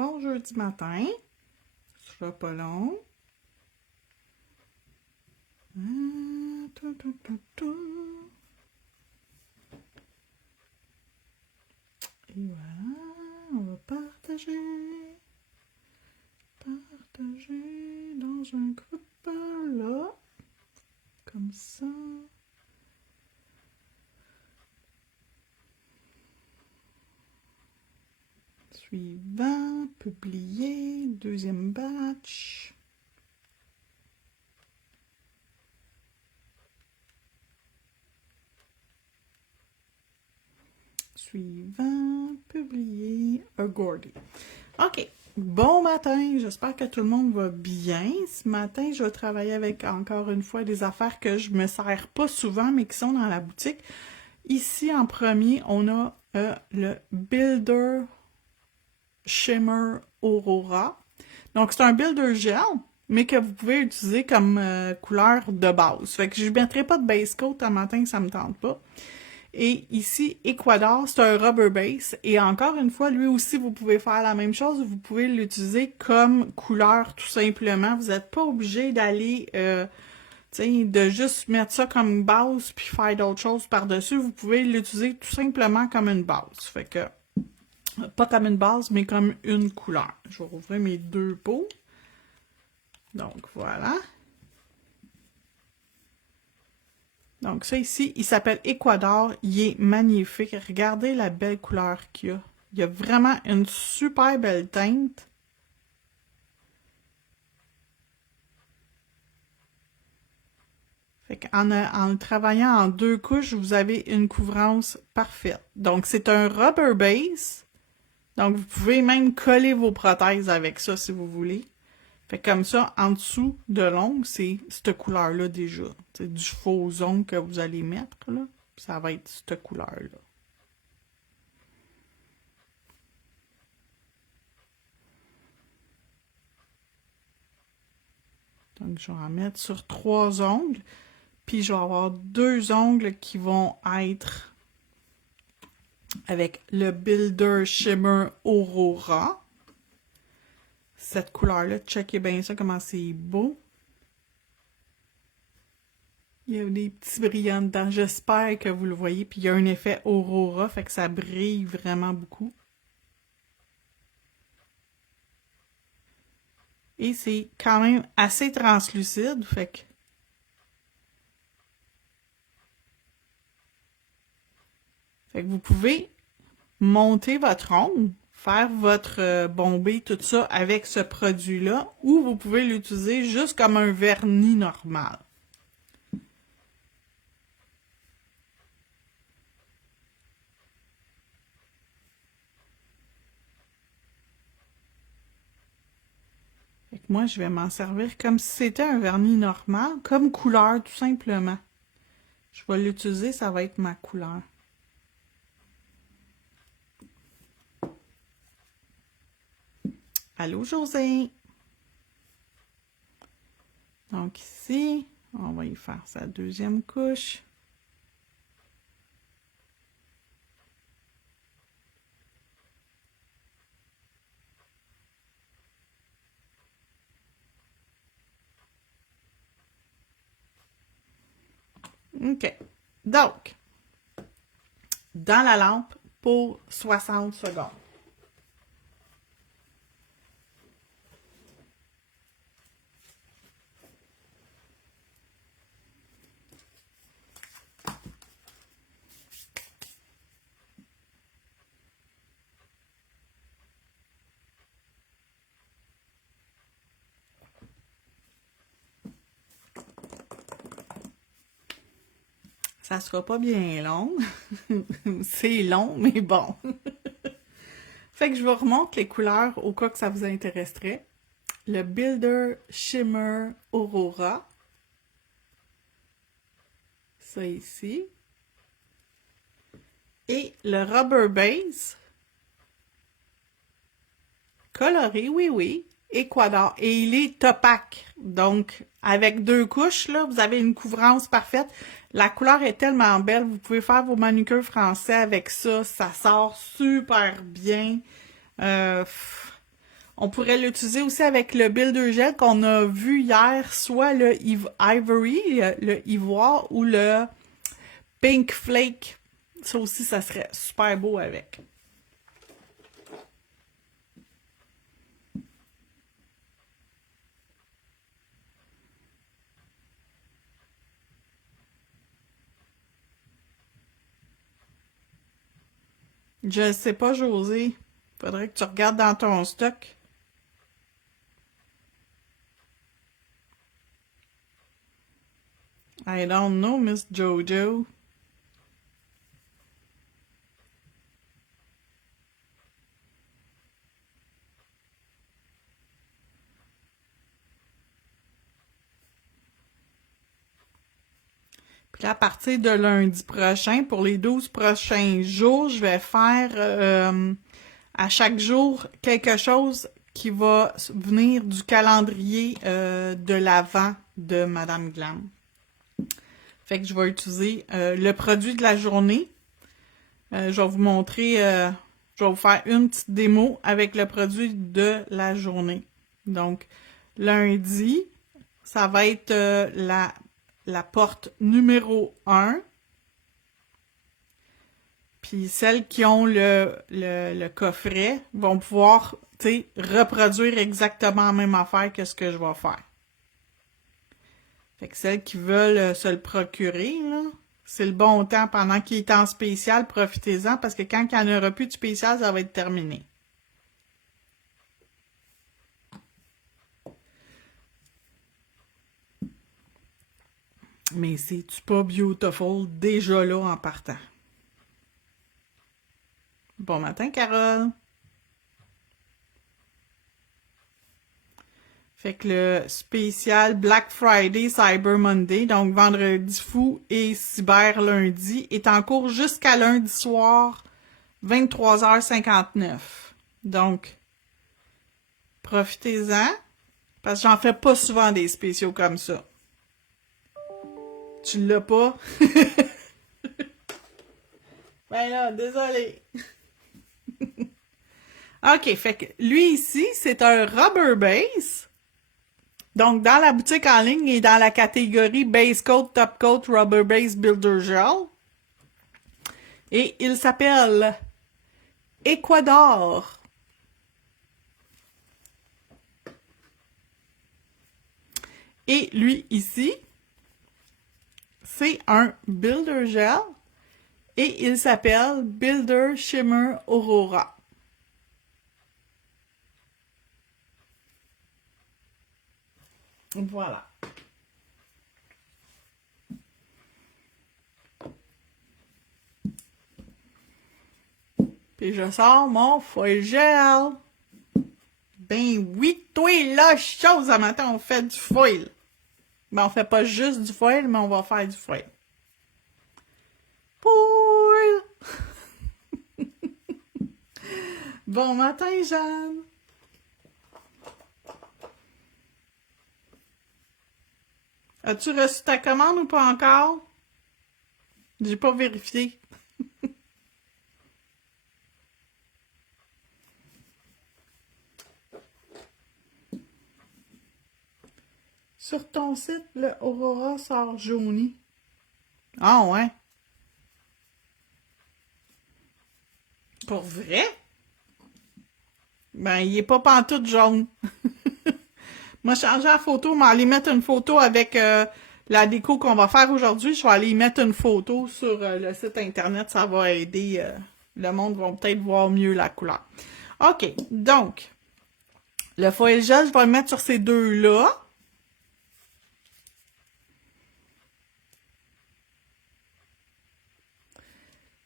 bon jeudi matin. Ce sera pas long. Et voilà, on va partager dans un groupe là, comme ça. Suivant, publier, deuxième batch. Suivant, publier, Agordy. OK. Bon matin, j'espère que tout le monde va bien. Ce matin, je vais travailler avec, encore une fois, des affaires que je me sers pas souvent, mais qui sont dans la boutique. Ici, en premier, on a le Builder Shimmer Aurora. Donc, c'est un Builder Gel, mais que vous pouvez utiliser comme couleur de base. Fait que je ne mettrai pas de base coat un matin, ça me tente pas. Et ici, Ecuador, c'est un rubber base. Et encore une fois, lui aussi, vous pouvez faire la même chose. Vous pouvez l'utiliser comme couleur, tout simplement. Vous n'êtes pas obligé d'aller, de juste mettre ça comme base puis faire d'autres choses par-dessus. Vous pouvez l'utiliser tout simplement comme une base. Fait que, pas comme une base, mais comme une couleur. Je vais rouvrir mes deux pots. Donc, voilà. Donc ça ici, il s'appelle Ecuador. Il est magnifique. Regardez la belle couleur qu'il y a. Il y a vraiment une super belle teinte. Fait qu'en en travaillant en deux couches, vous avez une couvrance parfaite. Donc c'est un rubber base. Donc vous pouvez même coller vos prothèses avec ça si vous voulez. Fait que comme ça, en dessous de l'ongle, c'est cette couleur-là déjà. C'est du faux ongle que vous allez mettre, là. Puis ça va être cette couleur-là. Donc, je vais en mettre sur 3 ongles. Puis, je vais avoir 2 ongles qui vont être avec le Builder Shimmer Aurora. Cette couleur-là, checkez bien ça, comment c'est beau. Il y a des petits brillants dedans. J'espère que vous le voyez. Puis, il y a un effet Aurora, fait que ça brille vraiment beaucoup. Et c'est quand même assez translucide, fait que vous pouvez monter votre ongle, faire votre bombé, tout ça avec ce produit-là, ou vous pouvez l'utiliser juste comme un vernis normal. Fait que moi, je vais m'en servir comme si c'était un vernis normal, comme couleur, tout simplement. Je vais l'utiliser, ça va être ma couleur. Allô, José! Donc ici, on va y faire sa deuxième couche. OK. Donc, dans la lampe pour 60 secondes. Ça sera pas bien long. C'est long, mais bon. Fait que je vous remonte les couleurs au cas que ça vous intéresserait. Le Builder Shimmer Aurora. Ça ici. Et le Rubber Base. Coloré, oui. Ecuador. Et il est opaque. Donc, avec 2 couches, là, vous avez une couvrance parfaite. La couleur est tellement belle. Vous pouvez faire vos manucures français avec ça. Ça sort super bien. On pourrait l'utiliser aussi avec le Builder Gel qu'on a vu hier, soit le Ivory, le ivoire, ou le Pink Flake. Ça aussi, ça serait super beau avec. Je sais pas, José. Faudrait que tu regardes dans ton stock. I don't know, Miss Jojo. Puis là, à partir de lundi prochain, pour les 12 prochains jours, je vais faire à chaque jour quelque chose qui va venir du calendrier de l'Avent de Madame Glam. Fait que je vais utiliser le produit de la journée. Je vais vous montrer, je vais vous faire une petite démo avec le produit de la journée. Donc, lundi, ça va être la porte numéro 1. Puis celles qui ont le coffret vont pouvoir, reproduire exactement la même affaire que ce que je vais faire. Fait que celles qui veulent se le procurer, là, c'est le bon temps pendant qu'il est en spécial, profitez-en, parce que quand il n'y en aura plus de spécial, ça va être terminé. Mais c'est-tu pas beautiful déjà là en partant? Bon matin, Carole! Fait que le spécial Black Friday, Cyber Monday, donc vendredi fou et cyber lundi, est en cours jusqu'à lundi soir, 23h59. Donc, profitez-en, parce que j'en fais pas souvent des spéciaux comme ça. Tu l'as pas? Ben là, désolé. OK, fait que lui ici, c'est un rubber base. Donc, dans la boutique en ligne et dans la catégorie Base Coat, Top Coat, Rubber Base Builder Gel. Et il s'appelle Ecuador. Et lui, ici, c'est un Builder Gel. Et il s'appelle Builder Shimmer Aurora. Voilà. Puis je sors mon foil gel. Ben oui, toi la chose, à matin, on fait du foil. Ben on fait pas juste du foil, mais on va faire du foil. Foil! Bon matin, Jeanne! As-tu reçu ta commande ou pas encore? J'ai pas vérifié. Sur ton site, le Aurora sort jauni. Ah ouais? Pour vrai? Ben, il est pas pantoute jaune. Moi, changer la photo, mais aller mettre une photo avec la déco qu'on va faire aujourd'hui. Je vais aller y mettre une photo sur le site internet. Ça va aider. Le monde va peut-être voir mieux la couleur. OK, donc, le foil gel, je vais le mettre sur ces deux-là.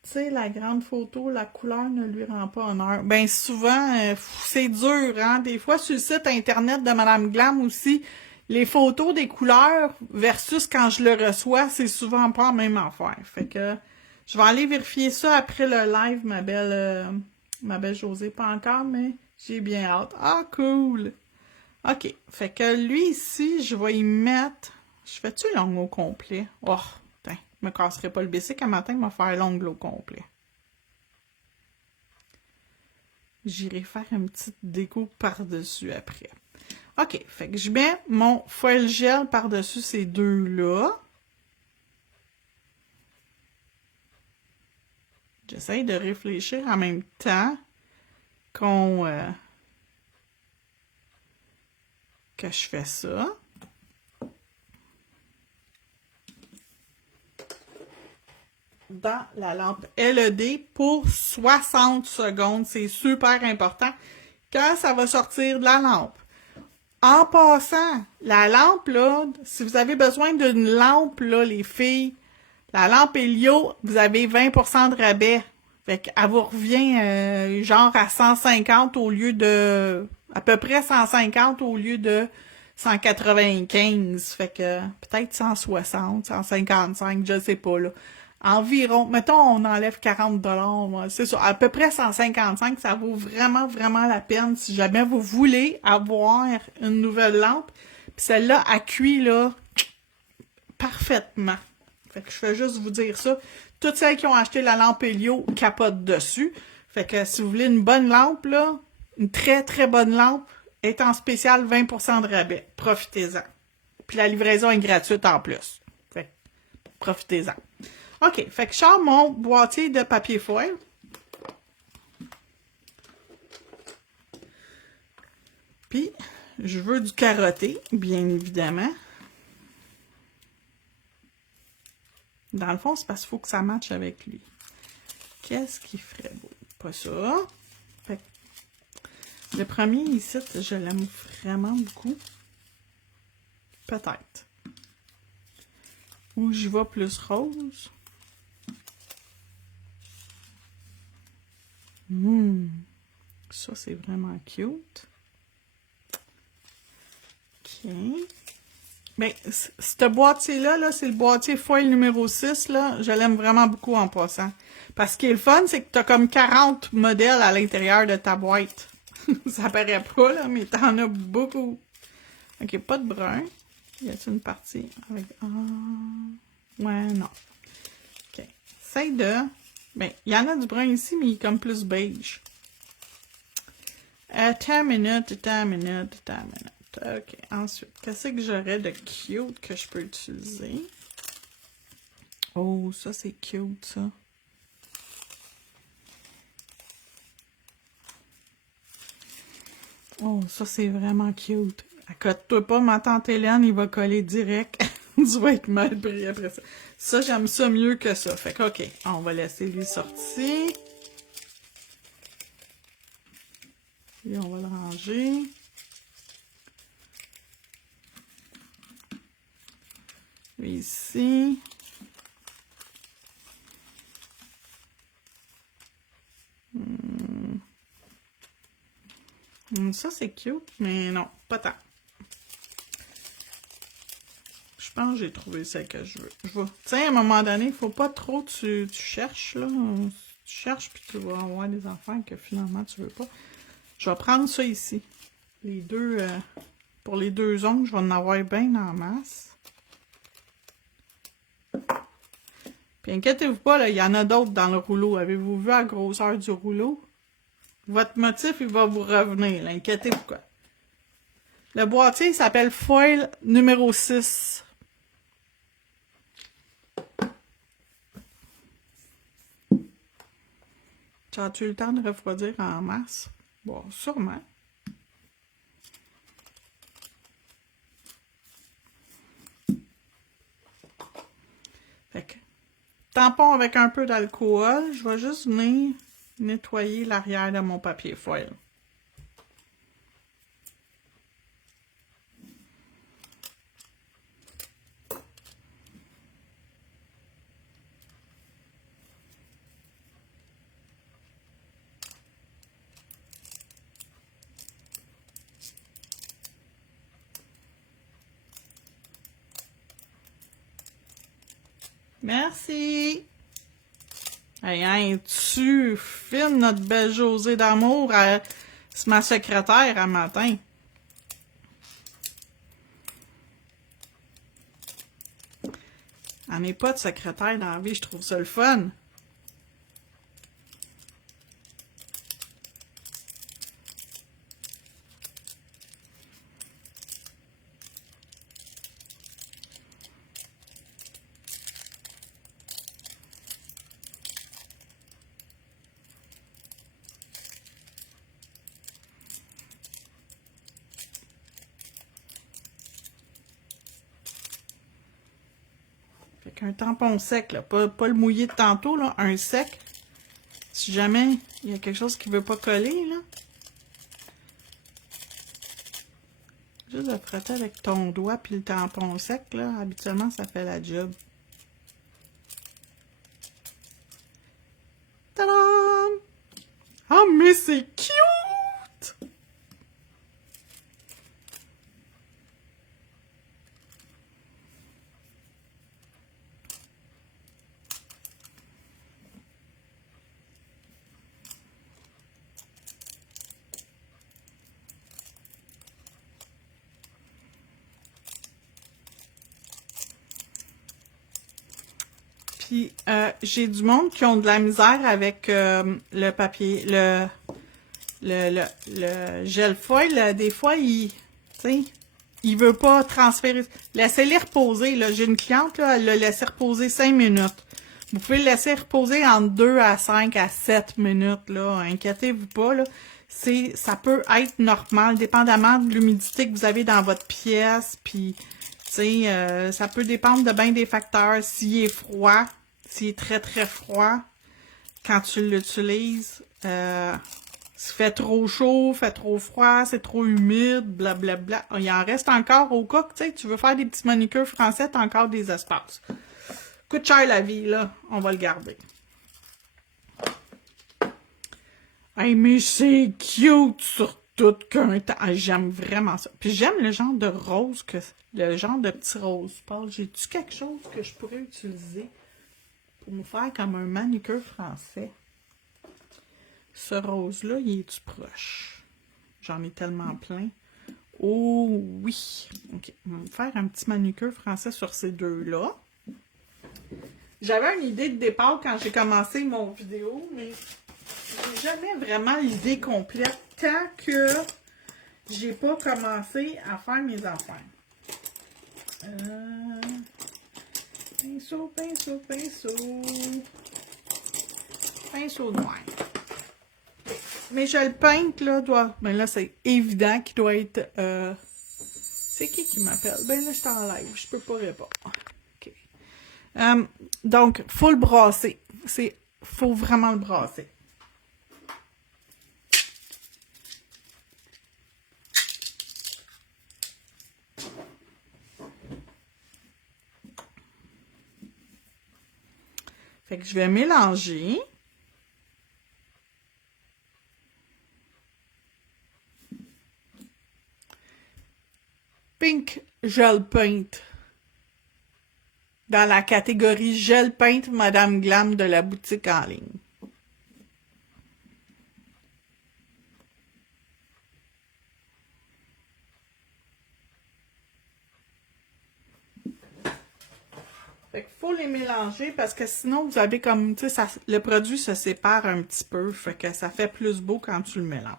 Tu sais, la grande photo, la couleur ne lui rend pas honneur. Ben souvent, c'est dur, hein. Des fois, sur le site internet de Madame Glam aussi, les photos des couleurs versus quand je le reçois, c'est souvent pas la même affaire. Fait que je vais aller vérifier ça après le live, ma belle Josée. Pas encore, mais j'ai bien hâte. Ah, cool! OK. Fait que lui ici, je vais y mettre... Je fais-tu l'ongle au complet? Oh! Je me casserai pas le bicycle un matin, il va faire l'ongle au complet. j'irai faire une petite déco par-dessus après. OK, fait que je mets mon foil gel par-dessus ces deux-là. J'essaye de réfléchir en même temps que je fais ça. Dans la lampe LED pour 60 secondes. C'est super important quand ça va sortir de la lampe. En passant, la lampe, là, si vous avez besoin d'une lampe, là, les filles, la lampe Helio, vous avez 20% de rabais. Fait qu'elle vous revient genre à 150 au lieu de... à peu près 150 au lieu de 195. Fait que peut-être 160, 155, je sais pas, là. Environ, mettons, on enlève 40$, c'est ça, à peu près 155, ça vaut vraiment, vraiment la peine si jamais vous voulez avoir une nouvelle lampe. Puis celle-là, elle cuit, là, parfaitement. Fait que je fais juste vous dire ça. Toutes celles qui ont acheté la lampe Helio capotent dessus. Fait que si vous voulez une bonne lampe, là, une très, très bonne lampe, est en spécial 20% de rabais. Profitez-en. Puis la livraison est gratuite en plus. Fait que profitez-en. OK, fait que je sors mon boîtier de papier foil. Puis, je veux du carotté, bien évidemment. Dans le fond, c'est parce qu'il faut que ça matche avec lui. Qu'est-ce qui ferait beau? Pas ça. Fait que le premier ici, je l'aime vraiment beaucoup. Peut-être. Ou j'y vais plus rose. Ça, c'est vraiment cute. OK. Bien, ce boîtier-là, là, c'est le boîtier foil numéro 6, là. Je l'aime vraiment beaucoup en passant. Parce que ce qui est le fun, c'est que tu as comme 40 modèles à l'intérieur de ta boîte. Ça paraît pas, là, mais t'en as beaucoup. OK, pas de brun. Y a-t-il une partie avec... ouais, non. OK. Essaye de... Bien, il y en a du brun ici, mais il est comme plus beige. Attends une minute. OK, ensuite, qu'est-ce que j'aurais de cute que je peux utiliser? Oh, ça, c'est cute, ça. Oh, ça, c'est vraiment cute. Accote-toi pas, ma tante Hélène, il va coller direct. Tu vas être mal pris après ça. Ça, j'aime ça mieux que ça. Fait que, OK, on va laisser lui sortir. Et on va le ranger. Lui ici. Ça, c'est cute, mais non, pas tant. Je pense que j'ai trouvé celle que je veux. Tu sais, à un moment donné, il faut pas trop tu cherches, là. Tu cherches, puis tu vas avoir des enfants que finalement, tu veux pas. Je vais prendre ça ici. Les deux, pour les deux ongles, je vais en avoir bien en masse. Puis inquiétez-vous pas, là, il y en a d'autres dans le rouleau. Avez-vous vu la grosseur du rouleau? Votre motif, il va vous revenir, inquiétez-vous pas. Le boîtier s'appelle Foil numéro 6. As-tu eu le temps de refroidir en masse? Bon, sûrement. Fait que, tampon avec un peu d'alcool. Je vais juste venir nettoyer l'arrière de mon papier foil. Merci! Hey, hein, tu filmes notre belle Josée d'amour. C'est ma secrétaire à matin. Elle n'est pas de secrétaire dans la vie, je trouve ça le fun. un tampon sec, là. Pas le mouillé de tantôt, là. Un sec. Si jamais il y a quelque chose qui veut pas coller, là. Juste de frotter avec ton doigt puis le tampon sec, là. Habituellement, ça fait la job. Tadam! Ah, mais c'est cute! Puis, j'ai du monde qui ont de la misère avec le papier, le gel foil. Des fois, tu sais, il veut pas transférer. Laissez-les reposer. Là. J'ai une cliente, là, elle l'a laissé reposer 5 minutes. Vous pouvez le laisser reposer entre 2 à 5 à 7 minutes. Là. Inquiétez-vous pas. Là. Ça peut être normal, dépendamment de l'humidité que vous avez dans votre pièce. Puis, ça peut dépendre de bien des facteurs. S'il est froid, s'il est très très froid, quand tu l'utilises, s'il fait trop chaud, fait trop froid, c'est trop humide, blablabla. Il en reste encore au cas que tu veux faire des petits manucures français, t'as encore des espaces. Coûte cher la vie, là. On va le garder. Hey, mais c'est cute sur tout qu'un temps. Ah, j'aime vraiment ça. Puis j'aime le genre de rose, le genre de petit rose. Paul, j'ai-tu quelque chose que je pourrais utiliser pour me faire comme un manucure français? Ce rose-là, il est-tu proche? J'en ai tellement plein. Oh oui! OK. On va me faire un petit manucure français sur ces deux-là. J'avais une idée de départ quand j'ai commencé mon vidéo, mais j'ai jamais vraiment l'idée complète tant que j'ai pas commencé à faire mes affaires. Pinceau, pinceau, pinceau. Pinceau noir. Mais je le peinte, là, ben là, c'est évident qu'il doit être... C'est qui m'appelle? Ben là, je suis en live, je peux pas répondre. OK. Donc, faut le brasser. Faut vraiment le brasser. Fait que je vais mélanger. Pink Gel Paint. Dans la catégorie Gel Paint Madame Glam de la boutique en ligne. Fait qu'il faut les mélanger parce que sinon vous avez comme, tu sais, le produit se sépare un petit peu. Fait que ça fait plus beau quand tu le mélanges.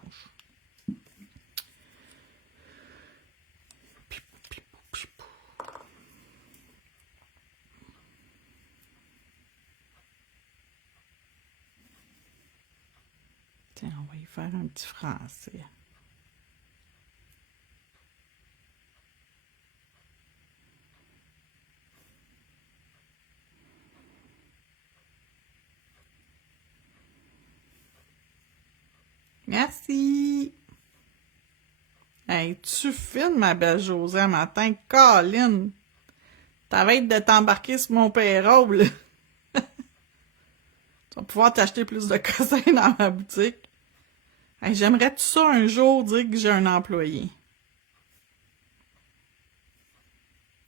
Tiens, on va y faire un petit français. Merci! Hey, tu filmes, ma belle Josée, matin. Colin! T'avais hâte de t'embarquer sur mon payroll. Tu vas pouvoir t'acheter plus de cossins dans ma boutique. Hey, j'aimerais tout ça un jour dire que j'ai un employé.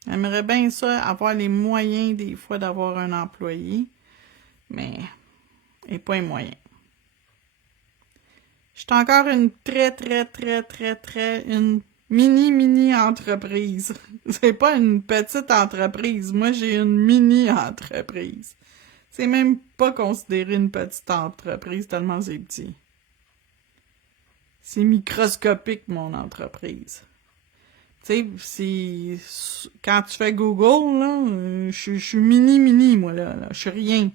J'aimerais bien ça, avoir les moyens des fois d'avoir un employé, mais pas les moyens. Je suis encore une une mini entreprise. C'est pas une petite entreprise. Moi, j'ai une mini entreprise. C'est même pas considéré une petite entreprise tellement c'est petit. C'est microscopique, mon entreprise. Tu sais, quand tu fais Google, là, je suis mini, moi, là. Je suis rien.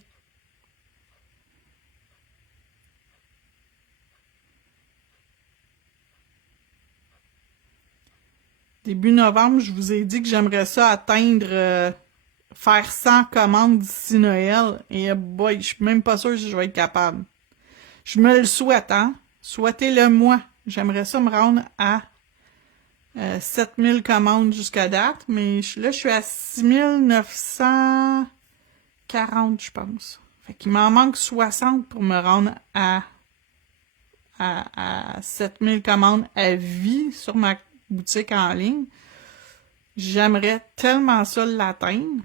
Début novembre, je vous ai dit que j'aimerais ça atteindre faire 100 commandes d'ici Noël. Et boy, je suis même pas sûre si je vais être capable. Je me le souhaite, hein? Souhaitez-le moi. J'aimerais ça me rendre à 7000 commandes jusqu'à date, mais là, je suis à 6940, je pense. Fait qu'il m'en manque 60 pour me rendre à 7000 commandes à vie sur ma boutique en ligne. J'aimerais tellement ça l'atteindre,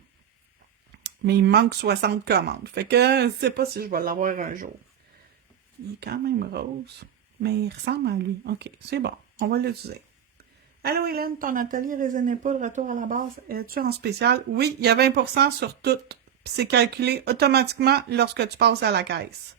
mais il me manque 60 commandes. Fait que je sais pas si je vais l'avoir un jour. Il est quand même rose, mais il ressemble à lui. Ok, c'est bon, on va l'utiliser. Allô Hélène, ton atelier résonnait pas de retour à la base. Es-tu en spécial? Oui, il y a 20% sur tout. Puis c'est calculé automatiquement lorsque tu passes à la caisse.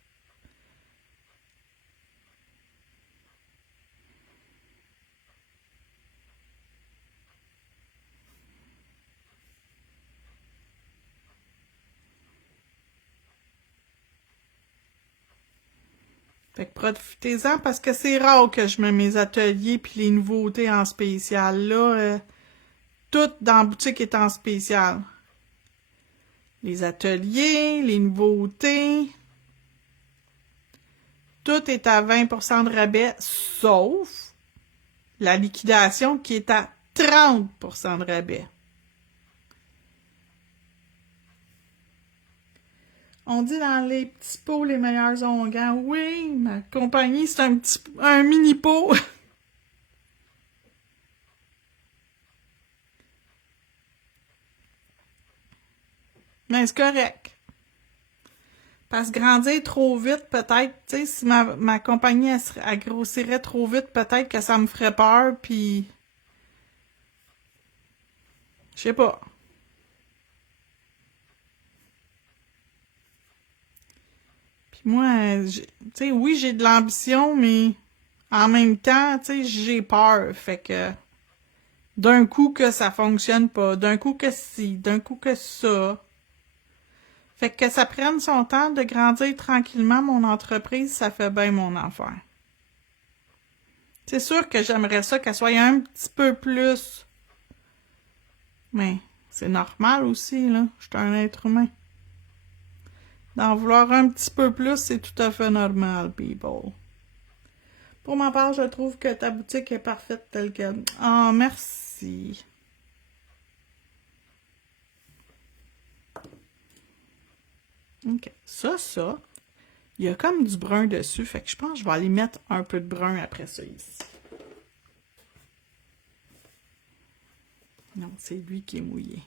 Fait que profitez-en parce que c'est rare que je mets mes ateliers puis les nouveautés en spécial. Là, tout dans la boutique est en spécial. Les ateliers, les nouveautés, tout est à 20% de rabais, sauf la liquidation qui est à 30% de rabais. On dit dans les petits pots les meilleurs onguents. Oui, ma compagnie, c'est un mini pot. Mais c'est correct. Parce que grandir trop vite, peut-être, tu sais, si ma compagnie elle grossirait trop vite, peut-être que ça me ferait peur, puis je sais pas. Puis moi, tu sais, oui, j'ai de l'ambition, mais en même temps, tu sais, j'ai peur. Fait que d'un coup que ça fonctionne pas, d'un coup que si, d'un coup que ça. Fait que ça prenne son temps de grandir tranquillement mon entreprise, ça fait bien mon affaire. C'est sûr que j'aimerais ça qu'elle soit un petit peu plus. Mais c'est normal aussi, là. Je suis un être humain. D'en vouloir un petit peu plus, c'est tout à fait normal, people. Pour ma part, je trouve que ta boutique est parfaite telle qu'elle. Ah, merci. OK. Ça. Il y a comme du brun dessus, fait que je pense que je vais aller mettre un peu de brun après ça ici. Non, c'est lui qui est mouillé.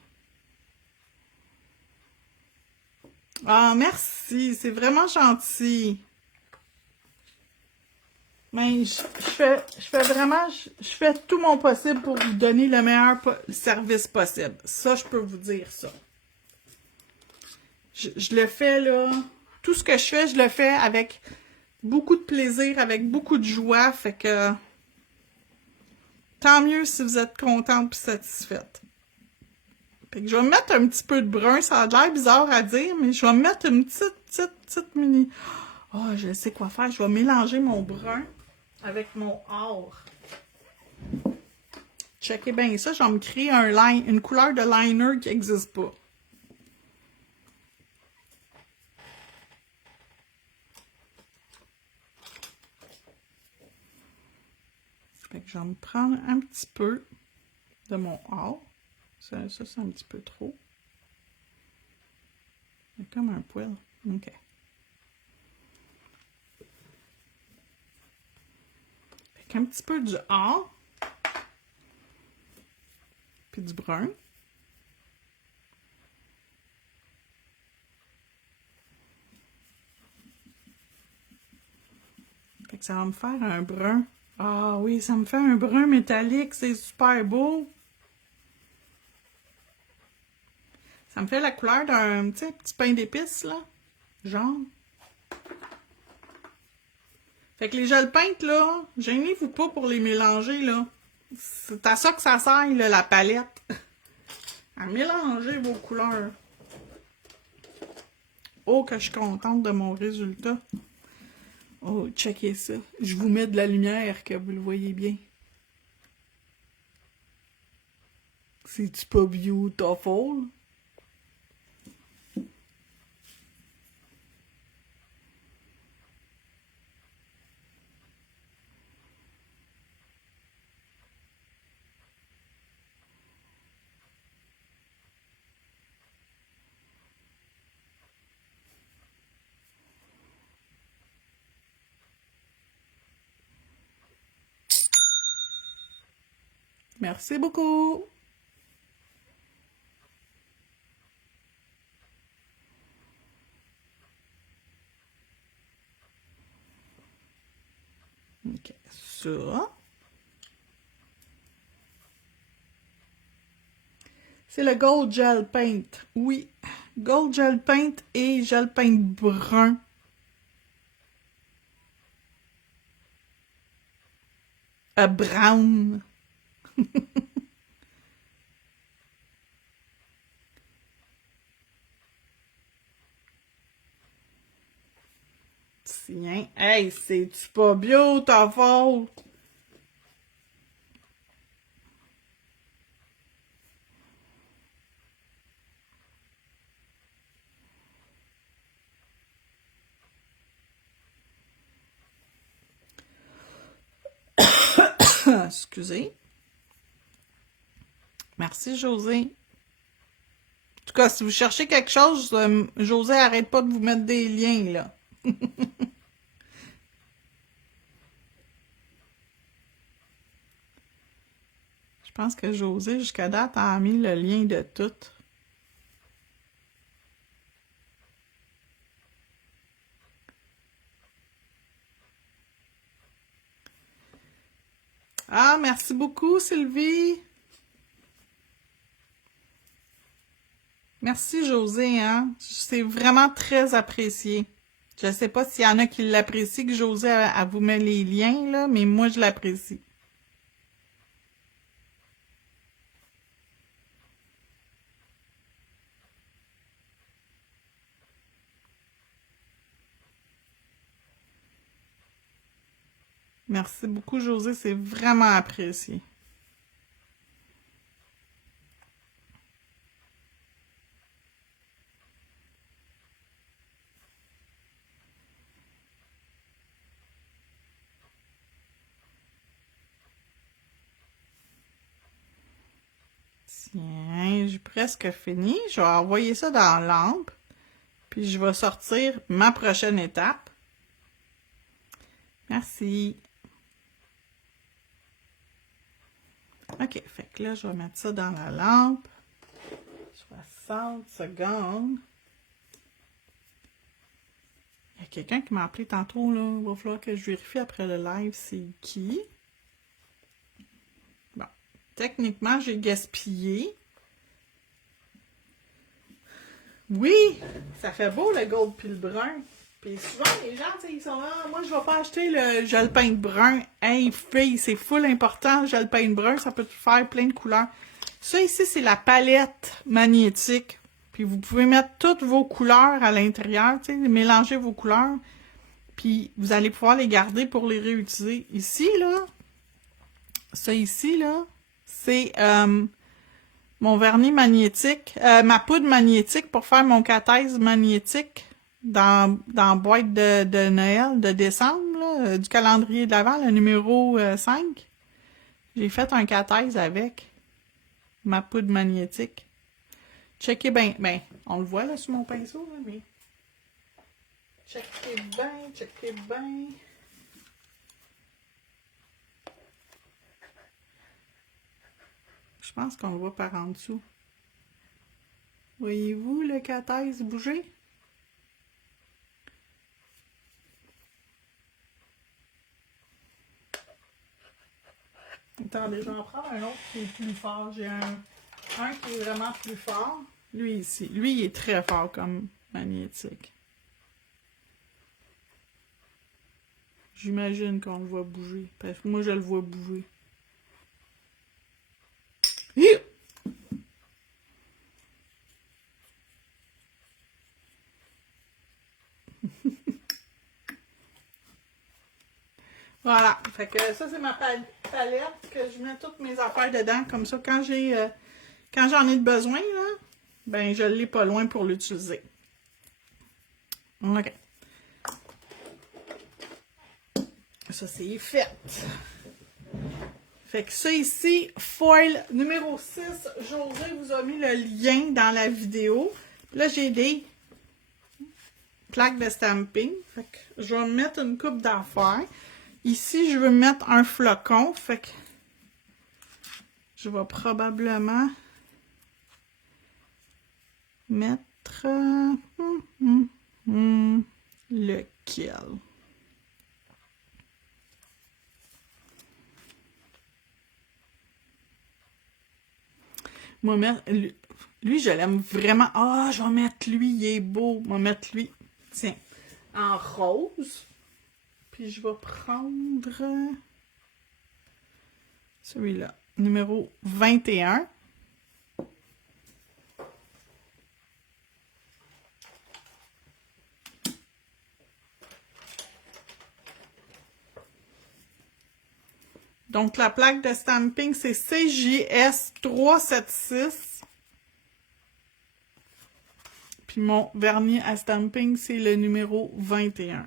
Ah, merci, c'est vraiment gentil. Mais je fais vraiment, je fais tout mon possible pour vous donner le meilleur service possible. Ça, je peux vous dire ça. Je le fais, là. Tout ce que je fais, je le fais avec beaucoup de plaisir, avec beaucoup de joie. Fait que tant mieux si vous êtes contente et satisfaite. Fait que je vais me mettre un petit peu de brun. Ça a l'air bizarre à dire, mais je vais me mettre une petite mini. Oh, je sais quoi faire. Je vais mélanger mon brun avec mon or. Checkez bien ça. Je vais me créer une couleur de liner qui n'existe pas. Fait que je vais me prendre un petit peu de mon or. Ça c'est un petit peu trop. C'est comme un poil. OK. Fait qu'un petit peu du or. Puis du brun. Fait que ça va me faire un brun. Ah oui, ça me fait un brun métallique. C'est super beau. Ça me fait la couleur d'un petit pain d'épices, là. Genre. Fait que les gels peintes, là, gênez-vous pas pour les mélanger, là. C'est à ça que ça sert, là, la palette. À mélanger vos couleurs. Oh, que je suis contente de mon résultat. Oh, checkez ça. Je vous mets de la lumière, que vous le voyez bien. C'est-tu pas beautiful? Merci beaucoup. OK, ça. C'est le Gold Gel Paint. Oui, Gold Gel Paint et Gel Paint brun. Brown. Tiens, hey, c'est-tu pas bio ta faute? Excusez. Merci, José. En tout cas, si vous cherchez quelque chose, José, arrête pas de vous mettre des liens, là. Je pense que José, jusqu'à date, a mis le lien de tout. Ah, merci beaucoup, Sylvie. Merci, José, hein. C'est vraiment très apprécié. Je sais pas s'il y en a qui l'apprécient, que José, elle vous met les liens, là, mais moi, je l'apprécie. Merci beaucoup, José, c'est vraiment apprécié. Tiens, j'ai presque fini. Je vais envoyer ça dans la lampe. Puis je vais sortir ma prochaine étape. Merci. OK, fait que là, je vais mettre ça dans la lampe. 60 secondes. Il y a quelqu'un qui m'a appelé tantôt, là. Il va falloir que je vérifie après le live c'est qui. Bon. Techniquement, j'ai gaspillé. Oui! Ça fait beau, le gold puis le brun. Puis souvent, les gens, ils sont là, moi, je vais pas acheter le gel paint brun. Hey, fille, c'est full important, le gel paint brun, ça peut faire plein de couleurs. Ça, ici, c'est la palette magnétique. Puis vous pouvez mettre toutes vos couleurs à l'intérieur, tu sais, mélanger vos couleurs. Puis vous allez pouvoir les garder pour les réutiliser. Ici, là, ça ici, là, c'est mon vernis magnétique, ma poudre magnétique pour faire mon cathèse magnétique dans la boîte de Noël de décembre, là, du calendrier de l'Avent, le numéro 5. J'ai fait un cathèse avec ma poudre magnétique. Checkez bien, on le voit là sur mon pinceau, là, mais checkez bien, checkez bien. Je pense qu'on le voit par en dessous. Voyez-vous le cathèse bouger? Attendez, je vais en prendre un autre qui est plus fort. J'ai un qui est vraiment plus fort. Lui ici. Lui, il est très fort comme magnétique. J'imagine qu'on le voit bouger. Parce que moi, je le vois bouger. Voilà. Fait que ça, c'est ma palette que je mets toutes mes affaires dedans. Comme ça, quand j'en ai besoin, là, ben, je l'ai pas loin pour l'utiliser. OK. Ça, c'est fait. Fait que ça ici, foil numéro 6, José vous a mis le lien dans la vidéo. Là, j'ai des plaques de stamping. Fait que je vais mettre une coupe d'affaires. Ici, je veux mettre un flocon. Fait que je vais probablement mettre lequel. Moi, lui, je l'aime vraiment. Ah, je vais mettre lui, il est beau. Je vais mettre lui, tiens, en rose. Puis je vais prendre celui-là, numéro 21. Donc, la plaque de stamping, c'est CJS 376. Puis mon vernis à stamping, c'est le numéro 21.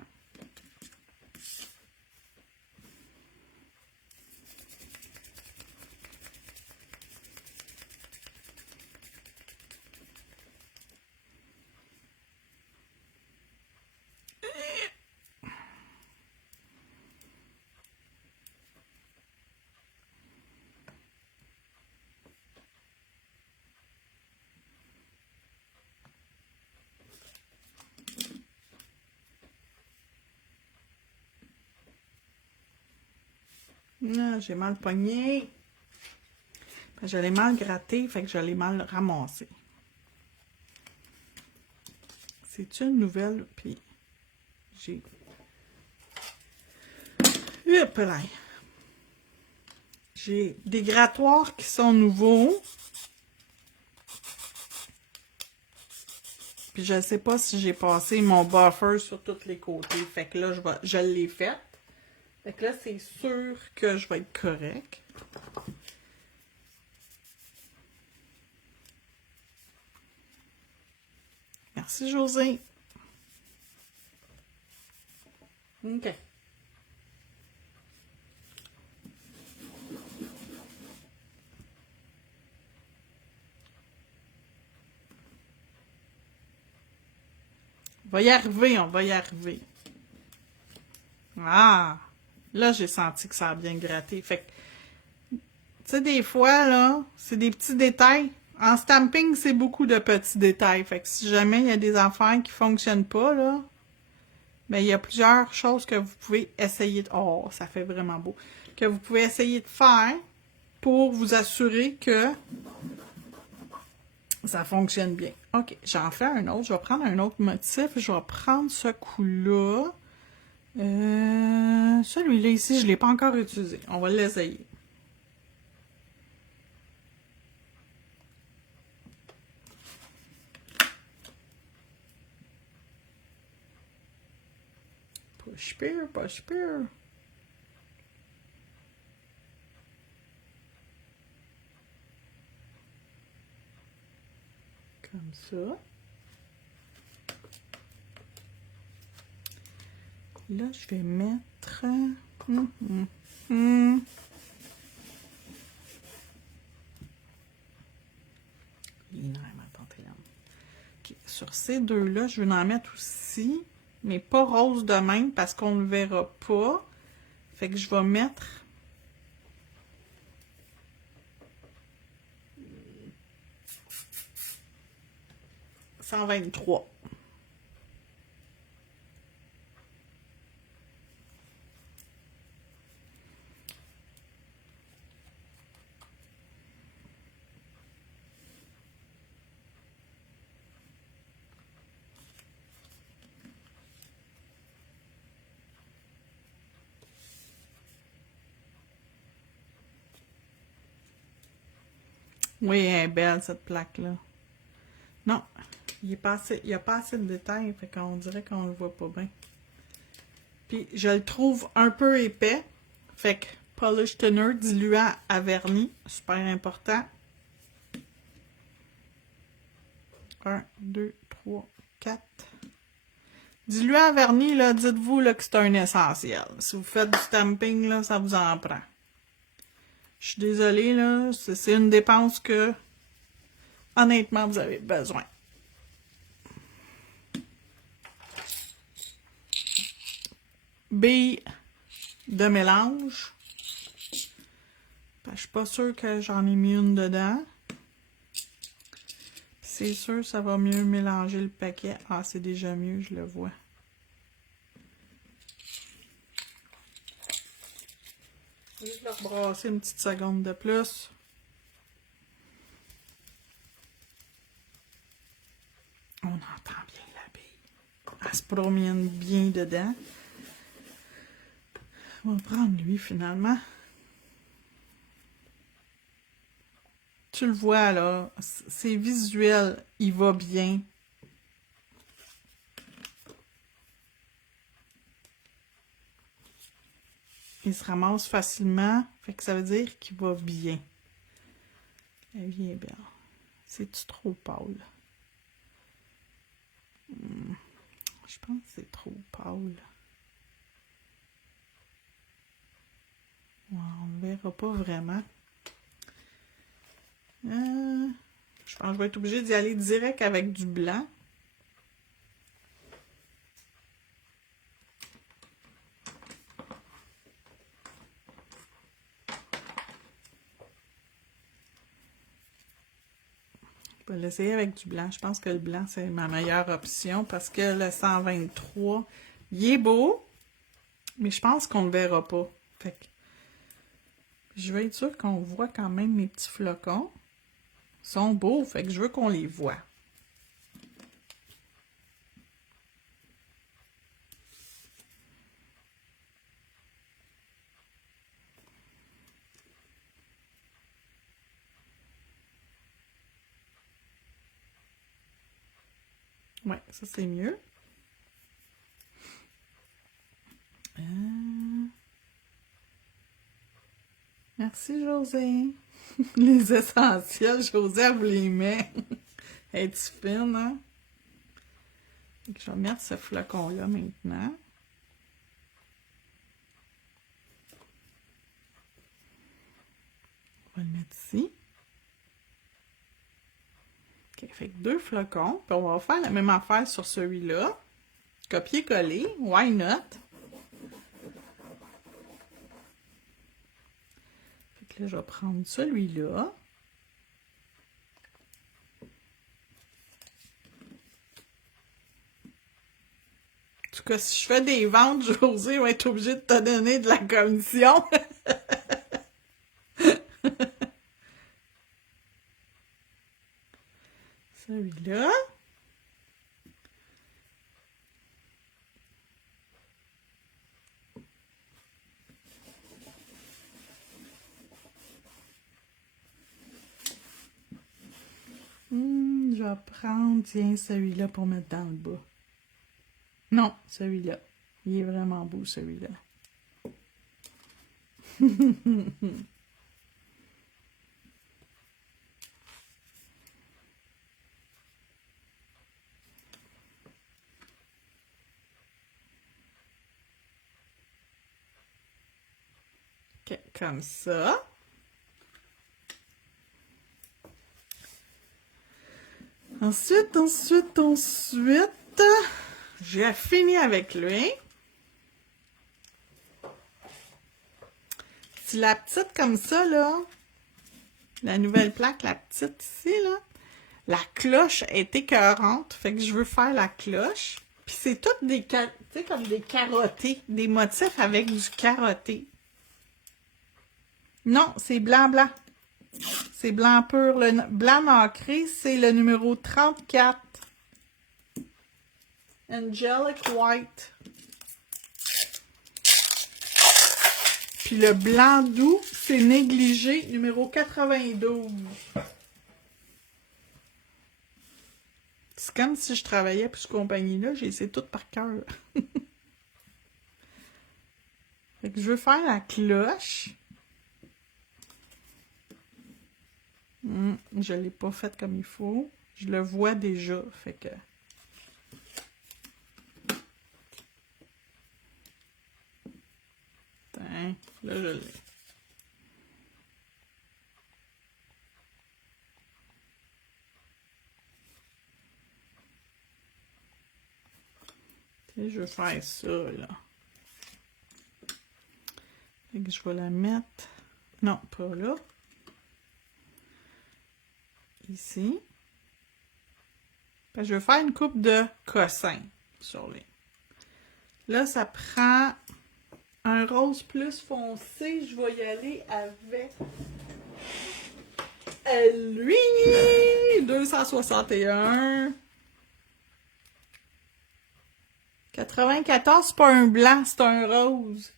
Ah, j'ai mal pogné. Je l'ai mal gratté, fait que je l'ai mal ramassé. C'est une nouvelle, puis j'ai... Hop là! J'ai des grattoirs qui sont nouveaux. Puis je sais pas si j'ai passé mon buffer sur tous les côtés. Fait que là, je l'ai fait. Fait que là, c'est sûr que je vais être correct. Merci, José. OK. On va y arriver, on va y arriver. Ah! Là, j'ai senti que ça a bien gratté. Fait que, tu sais, des fois, là, c'est des petits détails. En stamping, c'est beaucoup de petits détails. Fait que si jamais il y a des affaires qui fonctionnent pas, là, ben, il y a plusieurs choses que vous pouvez essayer de... Oh, ça fait vraiment beau. Que vous pouvez essayer de faire pour vous assurer que ça fonctionne bien. OK, j'en fais un autre. Je vais prendre un autre motif. Je vais prendre ce coup-là. Celui-là ici, je ne l'ai pas encore utilisé. On va l'essayer. Push peer, push peer. Comme ça. Là, je vais mettre... Okay. Sur ces deux-là, je vais en mettre aussi, mais pas rose de même parce qu'on ne le verra pas. Fait que je vais mettre... 123. Oui, elle est belle, cette plaque-là. Non, il n'y a pas assez de détails, fait qu'on dirait qu'on le voit pas bien. Puis, je le trouve un peu épais. Fait que, polish thinner, diluant à vernis, super important. 1, 2, 3, 4. Diluant à vernis, là, dites-vous là, que c'est un essentiel. Si vous faites du stamping, là, ça vous en prend. Je suis désolée, là, c'est une dépense que, honnêtement, vous avez besoin. Billes de mélange. Je suis pas sûre que j'en ai mis une dedans. C'est sûr ça va mieux mélanger le paquet. Ah, c'est déjà mieux, je le vois. Je vais juste le rebrasser une petite seconde de plus. On entend bien l'abeille. Elle se promène bien dedans. On va prendre lui finalement. Tu le vois là, c'est visuel, il va bien. Il se ramasse facilement, fait que ça veut dire qu'il va bien. Elle vient belle. C'est-tu trop pâle? Je pense que c'est trop pâle. Ouais, on ne verra pas vraiment. Je pense que je vais être obligée d'y aller direct avec du blanc. Je vais l'essayer avec du blanc. Je pense que le blanc, c'est ma meilleure option parce que le 123, il est beau, mais je pense qu'on ne le verra pas. Fait que je vais être sûre qu'on voit quand même mes petits flocons. Ils sont beaux, fait que je veux qu'on les voit. Ouais, ça c'est mieux. Merci José. Les essentiels, José, elle vous les met. Es-tu fine, hein? Je vais mettre ce flocon-là maintenant. On va le mettre ici. OK, fait que 2 flocons. Puis on va faire la même affaire sur celui-là. Copier-coller. Why not? Fait que là, je vais prendre celui-là. En tout cas, si je fais des ventes, José va être obligé de te donner de la commission. Celui-là. Je vais prendre, tiens, celui-là pour mettre dans le bas. Non, celui-là. Il est vraiment beau, celui-là. OK, comme ça. Ensuite, j'ai fini avec lui. Si la petite comme ça, là, la nouvelle plaque, la petite ici, là, la cloche est écœurante, fait que je veux faire la cloche. Puis c'est toutes des, tu sais, comme des carottés, des motifs avec du carotté. Non, c'est blanc. C'est blanc pur. Le blanc nacré, c'est le numéro 34. Angelic White. Puis le blanc doux, c'est négligé, numéro 92. C'est comme si je travaillais pour cette compagnie-là, j'ai essayé tout par cœur. Fait que je veux faire la cloche. Je ne l'ai pas faite comme il faut. Je le vois déjà, fait que... Là, je l'ai. Et je vais faire ça, là. Fait que je vais la mettre Non, pas là. Ici. Je vais faire une coupe de cossins sur les. Là, ça prend un rose plus foncé. Je vais y aller avec lui. 261. 94, c'est pas un blanc, c'est un rose.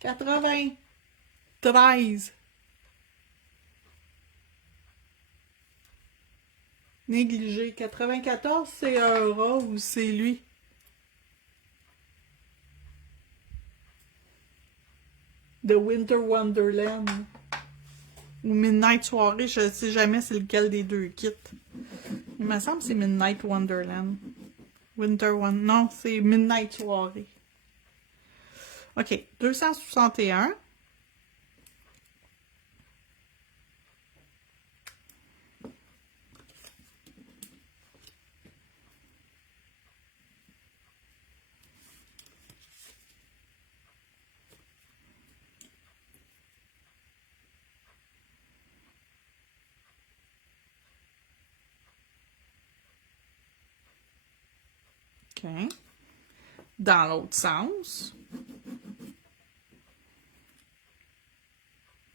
93. Négligé. 94, c'est un rose, c'est lui. The Winter Wonderland. Ou Midnight Soirée, je sais jamais c'est lequel des deux kits. Il me semble que c'est Midnight Wonderland. Winter One. Non, c'est Midnight Soirée. OK. 261. OK. Dans l'autre sens.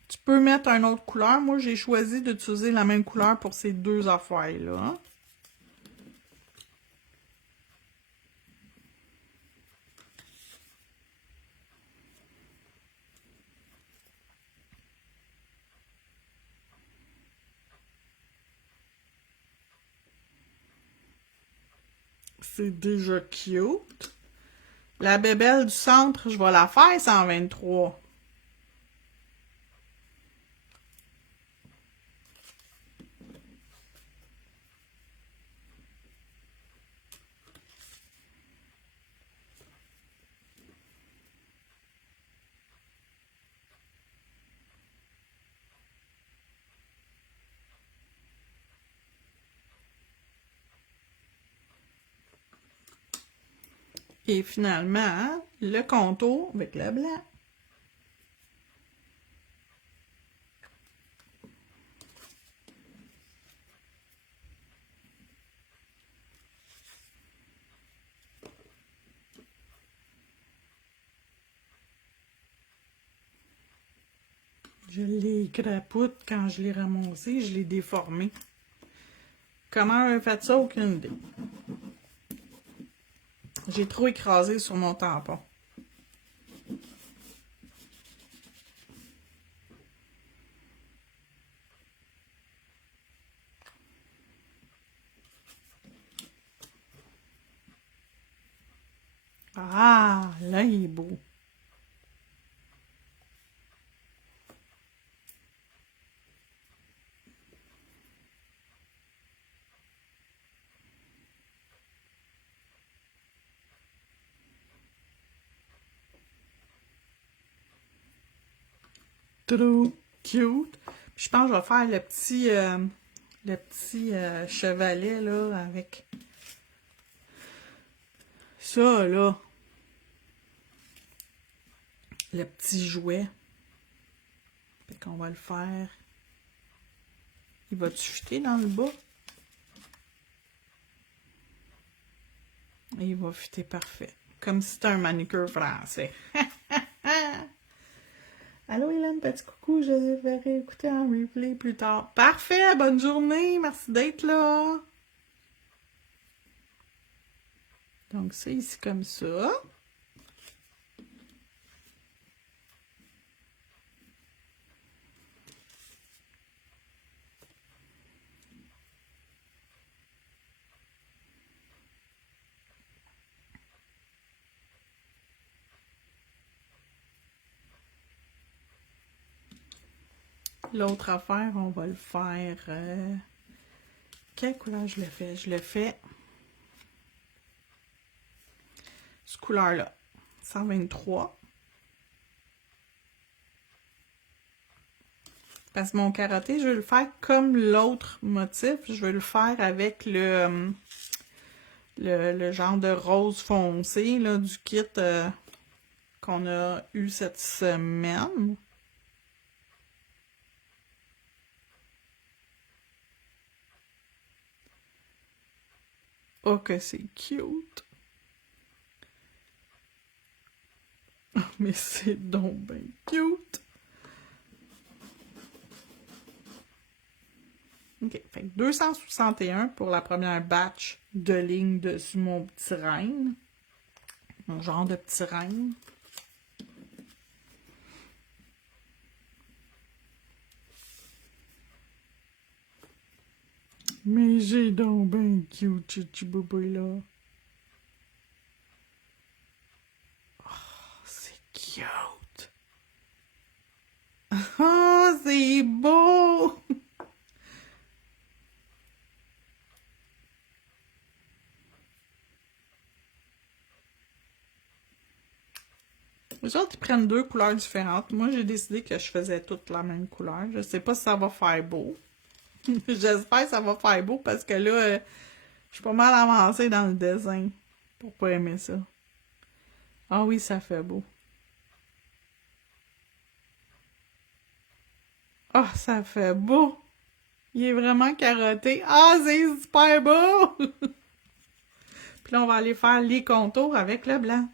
Tu peux mettre une autre couleur. Moi, j'ai choisi d'utiliser la même couleur pour ces deux affaires-là. C'est déjà cute. La bébelle du centre, je vais la faire 123. Et finalement, le contour avec le blanc. Je l'ai crapoute quand je l'ai ramassé, je l'ai déformé. Comment j'ai fait ça? Aucune idée. J'ai trop écrasé sur mon tampon. Ah, là, il est beau. Trop cute. Puis je pense que je vais faire le petit chevalet, là, avec ça, là. Le petit jouet. Fait qu'on va le faire. Il va-tu fitter dans le bas? Et il va fitter parfait. Comme si c'était un manucure français. Allô Hélène, petit coucou, je vais réécouter en replay plus tard. Parfait, bonne journée, merci d'être là. Donc c'est ici comme ça. L'autre affaire, on va le faire... Quelle couleur je le fais? Je le fais... Cette couleur-là. 123. Parce que mon karaté, je vais le faire comme l'autre motif. Je vais le faire avec le genre de rose foncé là, du kit qu'on a eu cette semaine. Oh, que c'est cute! Oh, mais c'est donc ben cute! OK, fait que 261 pour la première batch de lignes dessus mon petit renne. Mon genre de petit renne. Mais j'ai donc ben cute, Chichi Boubouille, là. Oh, c'est cute! Oh, c'est beau! Les autres, ils prennent deux couleurs différentes. Moi, j'ai décidé que je faisais toutes la même couleur. Je sais pas si ça va faire beau. J'espère que ça va faire beau parce que là, je suis pas mal avancée dans le dessin pour pas aimer ça. Ah oui, ça fait beau. Ah, ça fait beau. Il est vraiment carotté. Ah, c'est super beau! Puis là, on va aller faire les contours avec le blanc.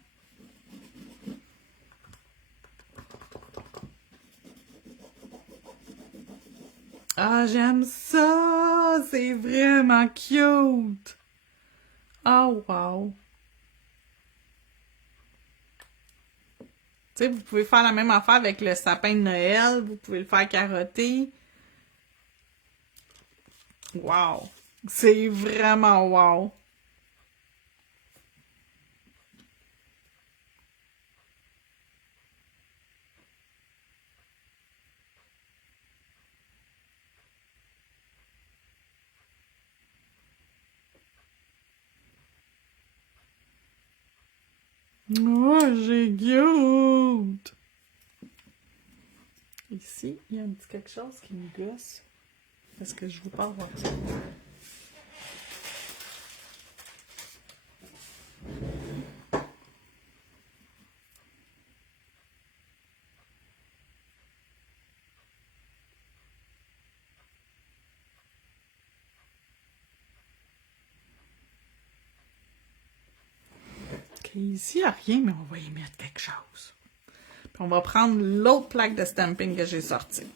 Ah, j'aime ça! C'est vraiment cute! Oh, wow! Tu sais, vous pouvez faire la même affaire avec le sapin de Noël. Vous pouvez le faire carotter. Wow! C'est vraiment wow! Oh, j'ai cute! Ici, il y a un petit quelque chose qui me gosse. Parce que je veux pas avoir ça. OK, ici, il n'y a rien, mais on va y mettre quelque chose. Puis on va prendre l'autre plaque de stamping que j'ai sortie.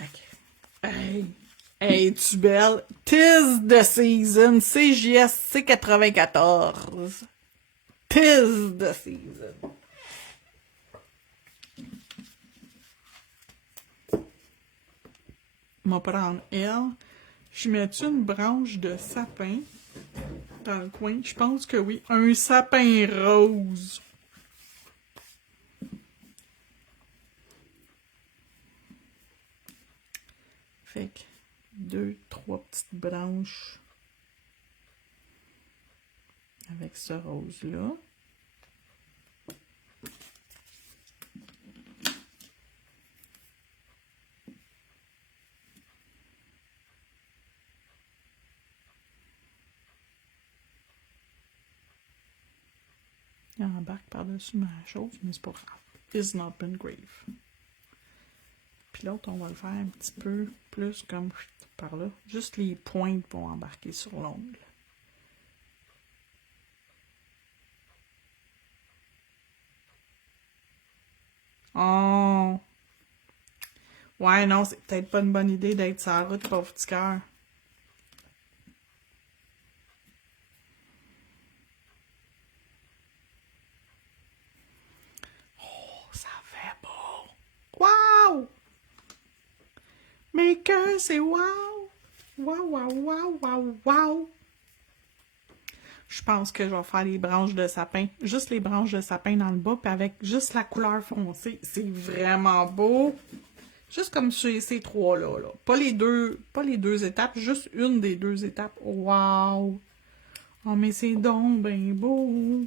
OK. Hey! Hey, tu belle! Tis the season! CJSC 94! Tis the season! On va prendre elle. Je mets une branche de sapin dans le coin? Je pense que oui. Un sapin rose. Fait que 2-3 petites branches avec ce rose-là. Il embarque par-dessus ma chose, mais c'est pas grave. It's not been grave. Puis l'autre, on va le faire un petit peu plus comme par là. Juste les pointes vont embarquer sur l'ongle. Oh! Ouais, non, c'est peut-être pas une bonne idée d'être sur la route, pauvre petit cœur. Oh, ça fait beau! Wow! Mais que c'est wow! Wow, wow, wow, wow, wow! Je pense que je vais faire les branches de sapin. Juste les branches de sapin dans le bas, puis avec juste la couleur foncée. C'est vraiment beau! Juste comme ces trois-là. Là. Pas les deux étapes, juste une des deux étapes. Wow! Oh, mais c'est donc bien beau!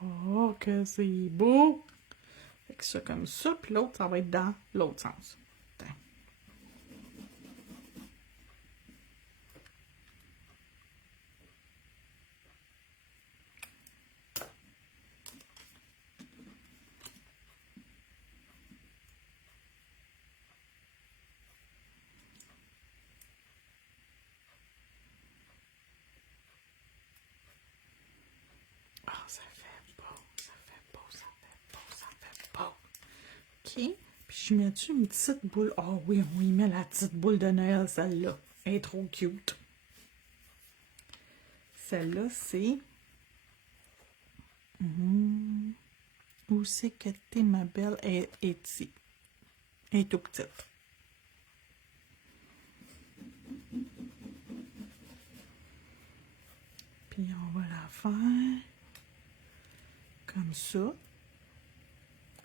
Oh, que c'est beau! Fait que ça comme ça, puis l'autre, ça va être dans l'autre sens. OK. Puis je mets-tu une petite boule? Oh oui, on y met la petite boule de Noël, celle-là. Elle est trop cute. Celle-là, c'est... Où c'est que t'es, ma belle? Elle est ici. Elle est tout petite. Puis on va la faire comme ça,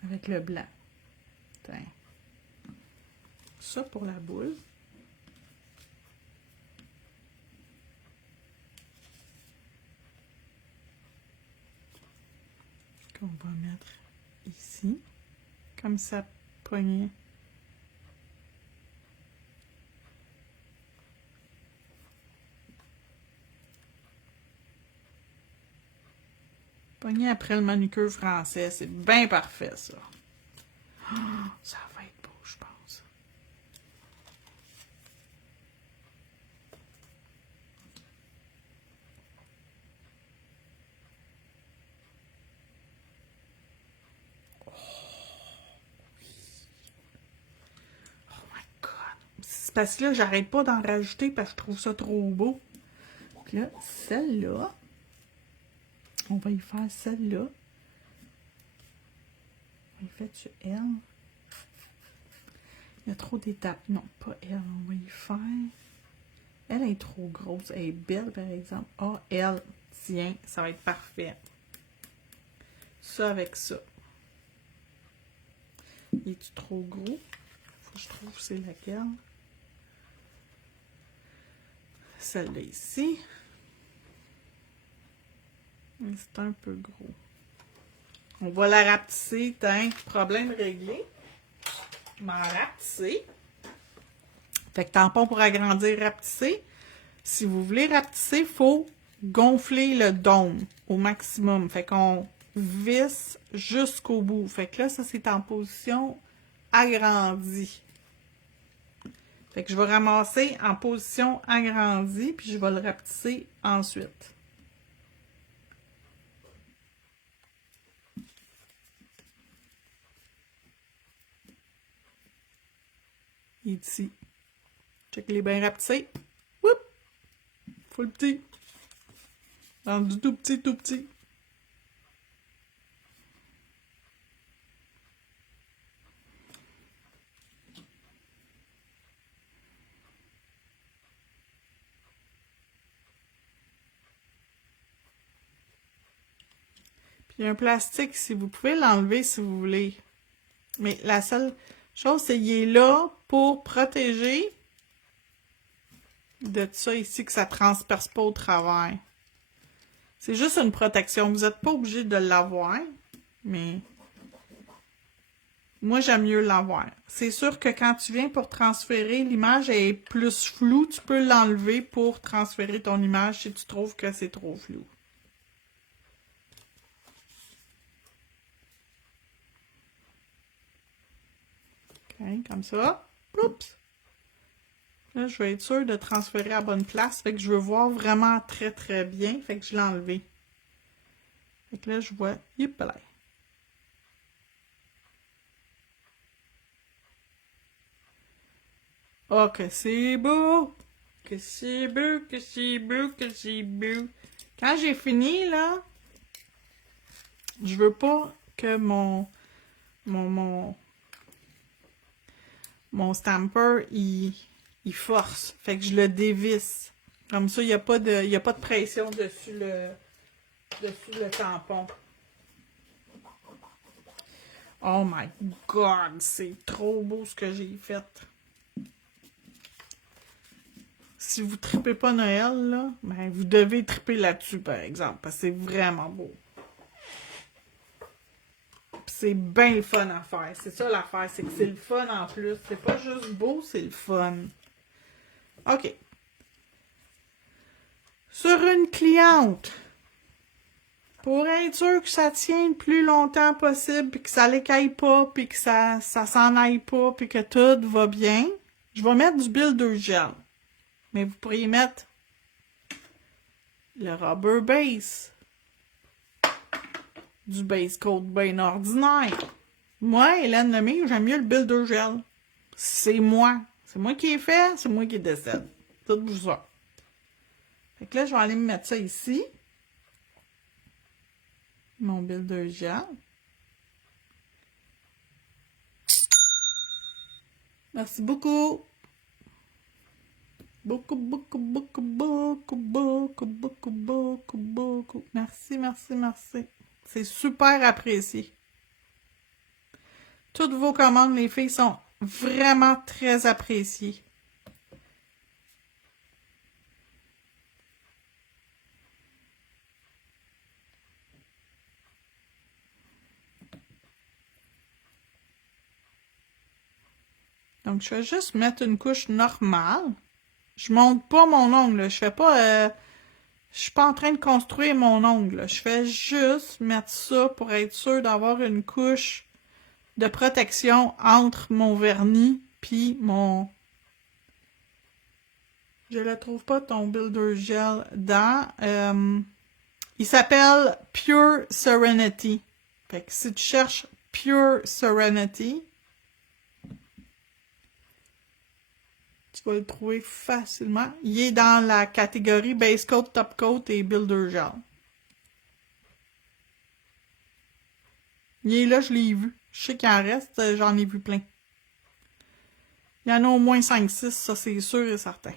avec le blanc. Tiens. Ça pour la boule. Qu'on va mettre ici, comme ça poignée. Poignée après le manucure français, c'est bien parfait ça. Oh, ça va être beau, je pense. Oh, oui. Oh my God. C'est parce que là, j'arrête pas d'en rajouter parce que je trouve ça trop beau. Donc là, celle-là, on va y faire celle-là. On y fait sur elle. Il y a trop d'étapes. Non, pas elle. On va y faire. Elle est trop grosse. Elle est belle, par exemple. Ah, elle. Tiens, ça va être parfait. Ça avec ça. Es-tu trop gros? Faut que je trouve c'est laquelle. Celle-là ici. C'est un peu gros. On va la rapetisser. Tiens, problème réglé. M'en rapetisser. Fait que tampon pour agrandir, rapetisser. Si vous voulez rapetisser, il faut gonfler le dôme au maximum. Fait qu'on visse jusqu'au bout. Fait que là, ça, c'est en position agrandie. Fait que je vais ramasser en position agrandie, puis je vais le rapetisser ensuite. Ici. Check les bien rapetissés. Oups! Full petit. Rendu tout petit, tout petit. Puis un plastique, si vous pouvez l'enlever si vous voulez. Mais la seule chose, c'est qu'il est là pour protéger de ça ici, que ça ne transperce pas au travers. C'est juste une protection. Vous n'êtes pas obligé de l'avoir, mais moi, j'aime mieux l'avoir. C'est sûr que quand tu viens pour transférer, l'image est plus floue. Tu peux l'enlever pour transférer ton image si tu trouves que c'est trop flou. OK, comme ça. Oups! Là, je vais être sûre de transférer à la bonne place. Fait que je veux voir vraiment très, très bien. Fait que je l'ai enlevé. Fait que là, je vois... Yep là. Oh, que c'est beau! Que c'est beau, que c'est beau, que c'est beau. Quand j'ai fini, là, je veux pas que mon stamper, il force. Fait que je le dévisse. Comme ça, il n'y a pas de pression dessus le tampon. Oh my God, c'est trop beau ce que j'ai fait. Si vous tripez pas Noël, là, ben vous devez triper là-dessus, par exemple, parce que c'est vraiment beau. C'est bien le fun à faire. C'est ça l'affaire, c'est que c'est le fun en plus. C'est pas juste beau, c'est le fun. OK. Sur une cliente, pour être sûr que ça tienne le plus longtemps possible, puis que ça l'écaille pas, puis que ça s'en aille pas, puis que tout va bien, je vais mettre du Builder Gel. Mais vous pourriez mettre le Rubber Base, du base coat bien ordinaire. Moi, Hélène Lemay, j'aime mieux le Builder Gel. C'est moi. C'est moi qui ai fait, c'est moi qui décide. Tout pour ça. Fait que là, je vais aller me mettre ça ici. Mon Builder Gel. Merci beaucoup. Beaucoup, beaucoup, beaucoup, beaucoup, beaucoup, beaucoup, beaucoup, beaucoup. Merci, merci, merci. C'est super apprécié. Toutes vos commandes, les filles, sont vraiment très appréciées. Donc, je vais juste mettre une couche normale. Je monte pas mon ongle, là. Je fais pas... je suis pas en train de construire mon ongle, là. Je fais juste mettre ça pour être sûr d'avoir une couche de protection entre mon vernis puis mon... Je le trouve pas, ton Builder Gel dans... il s'appelle Pure Serenity. Fait que si tu cherches Pure Serenity, tu vas le trouver facilement. Il est dans la catégorie Base Coat, Top Coat et Builder Gel. Il est là, je l'ai vu. Je sais qu'il en reste, j'en ai vu plein. Il y en a au moins 5-6, ça c'est sûr et certain.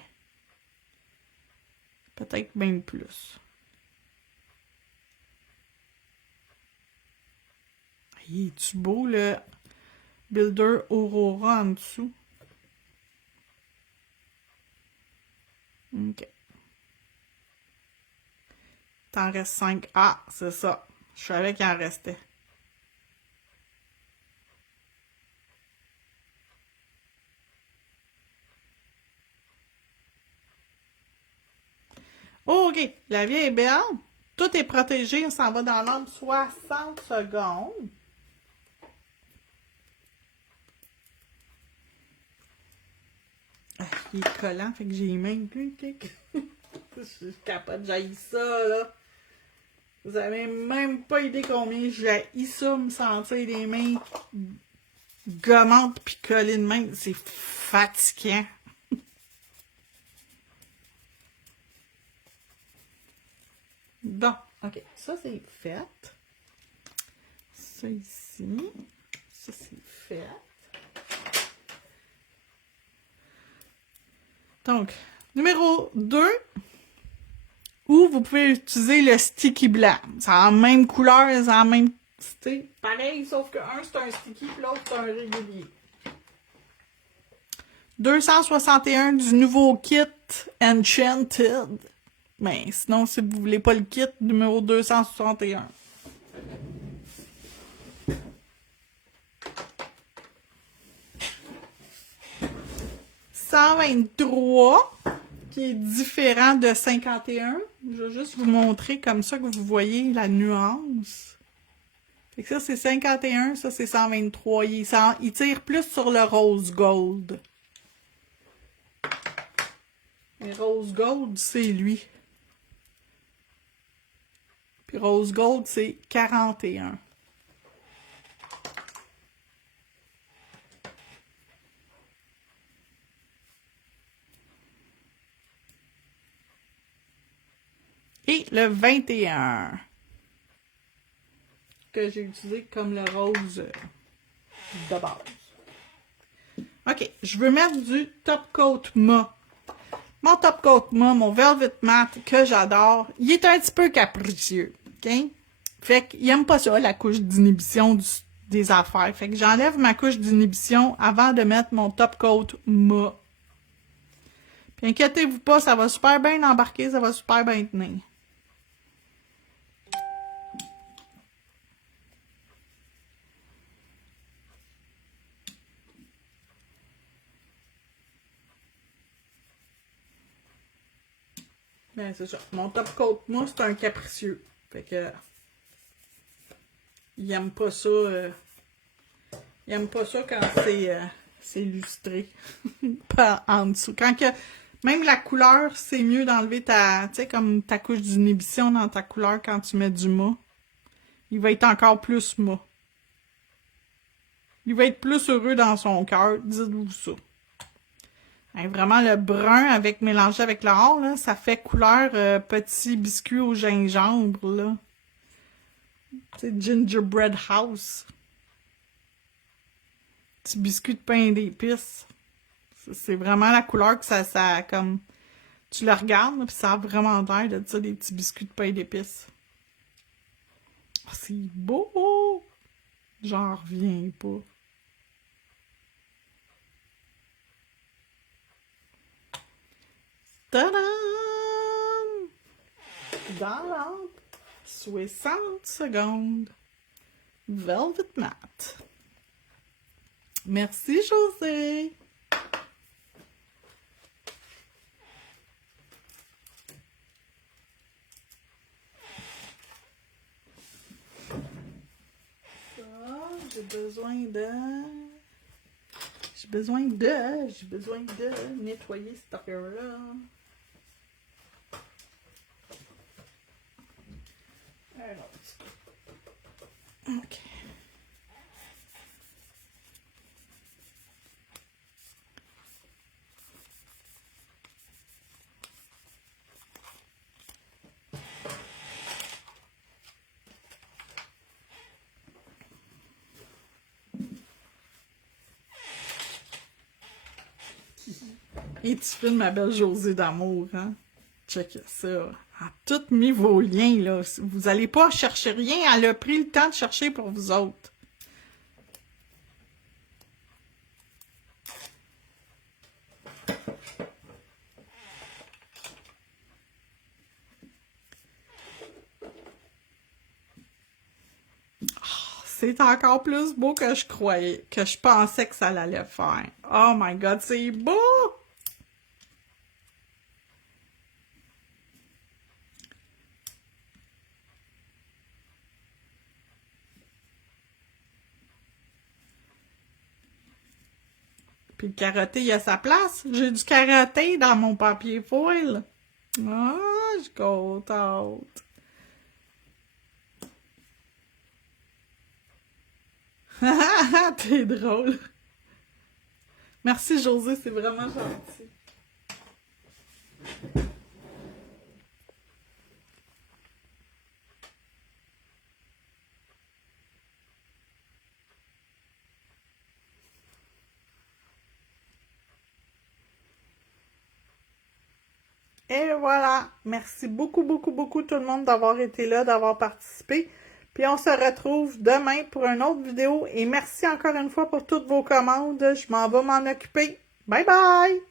Peut-être même plus. Il est-tu beau, le Builder Aurora en dessous? OK. T'en restes 5. Ah, c'est ça. Je savais qu'il en restait. OK. La vie est belle. Tout est protégé. On s'en va dans l'ombre 60 secondes. Ah, il est collant, fait que j'ai les mains. Je capote, j'haïs ça, là. Vous avez même pas idée combien j'haïs ça, me sentir les mains gommantes pis collées de même. C'est fatigant. Bon, OK. Ça, c'est fait. Ça ici. Ça, c'est fait. Donc, numéro 2, ou vous pouvez utiliser le sticky blanc. C'est en même couleur, c'est en même... C'est pareil, sauf que un, c'est un sticky, puis l'autre, c'est un régulier. 261 du nouveau kit Enchanted. Mais sinon, si vous voulez pas le kit, numéro 261. « 123 » qui est différent de 51. Je vais juste vous montrer comme ça que vous voyez la nuance. Fait que ça, c'est 51, ça, c'est 123. Il tire plus sur le rose gold. Et rose gold, c'est lui. Puis rose gold, c'est 41. Et le 21 que j'ai utilisé comme le rose de base. OK, je veux mettre du Top Coat Ma. Mon Top Coat Ma, mon Velvet Matte que j'adore, il est un petit peu capricieux, OK? Fait qu'il aime pas ça, la couche d'inhibition des affaires. Fait que j'enlève ma couche d'inhibition avant de mettre mon Top Coat Ma. Puis inquiétez-vous pas, ça va super bien embarquer, ça va super bien tenir. Ben, c'est ça. Mon Top Coat Ma, c'est un capricieux. Fait que... il aime pas ça... il aime pas ça quand c'est lustré. Pas en dessous. Quand que... Même la couleur, c'est mieux d'enlever ta... Tu sais, comme ta couche d'inhibition dans ta couleur quand tu mets du mat. Il va être encore plus mat. il va être plus heureux dans son cœur. Dites-vous ça. Hein, vraiment, le brun avec mélangé avec l'or, là, ça fait couleur petit biscuit au gingembre, là. C'est gingerbread house. Petit biscuit de pain d'épices. C'est vraiment la couleur que ça comme... Tu le regardes, puis ça a vraiment l'air de ça, des petits biscuits de pain d'épices. Oh, c'est beau! J'en reviens pas. Tadam! Dans l'ample, 60 secondes. Velvet Matte. Merci, José! J'ai besoin de nettoyer cette affaire-là. Alors, ok. Et tu filmes ma belle Josée d'amour, hein? Check ça. Elle a tout mis vos liens, là. Vous n'allez pas chercher rien. Elle a pris le temps de chercher pour vous autres. Oh, c'est encore plus beau que je croyais, que je pensais que ça allait faire. Oh my God, c'est beau! Puis le carotté, il a sa place. J'ai du carotté dans mon papier foil. Ah, je suis contente. T'es drôle. Merci, José, c'est vraiment gentil. Et voilà. Merci beaucoup, beaucoup, beaucoup tout le monde d'avoir été là, d'avoir participé. Puis on se retrouve demain pour une autre vidéo. Et merci encore une fois pour toutes vos commandes. Je m'en vais m'en occuper. Bye bye!